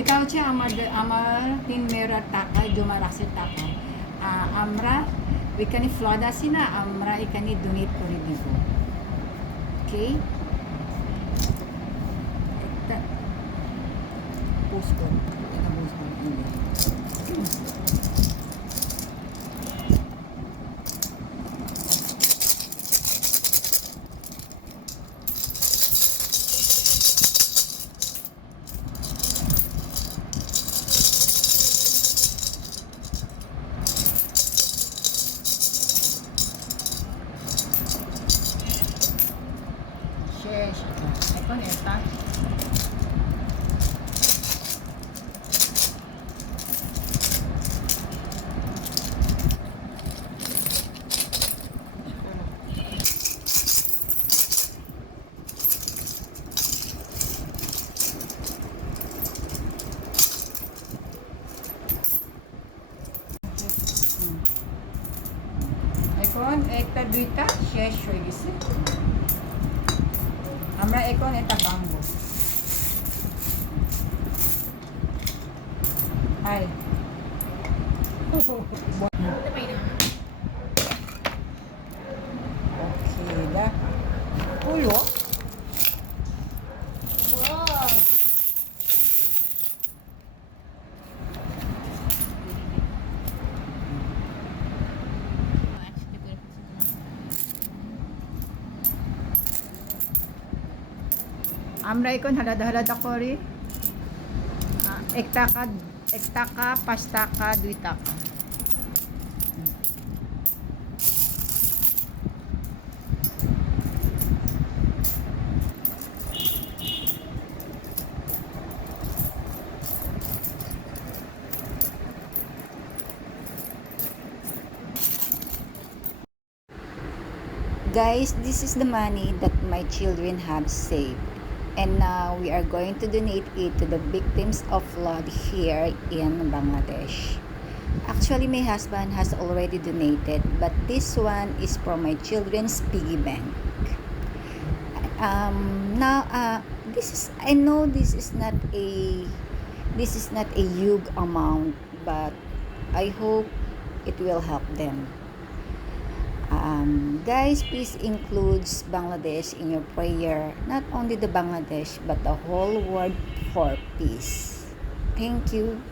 এটা হচ্ছে আমাদের আমার 3 মেয়েরা টাকায় জমা রাখছে টাকা আমরা ওইখানে ফ্লাড আসি না আমরা এখানে ডোনেট করে দিব ওকে একটা পোস্ট করো এটা পোস্ট করো শেষ এখন এটা এখন একটা দুইটা শেষ হয়ে গেছে আমরা এখন এটা ভাঙবো Ay. Okay, dah. Ulo? Wow. আমরা এখন হালাদা করি 1 টাকা 5 টাকা 2 টাকা Guys, this is the money that my children have saved. And now we are going to donate it to the victims of flood here in Bangladesh. Actually, my husband has already donated, but this one is for my children's piggy bank. I know this is not a huge amount, but I hope it will help them. Guys, please include Bangladesh in your prayer. Not only the Bangladesh, but the whole world for peace. Thank you.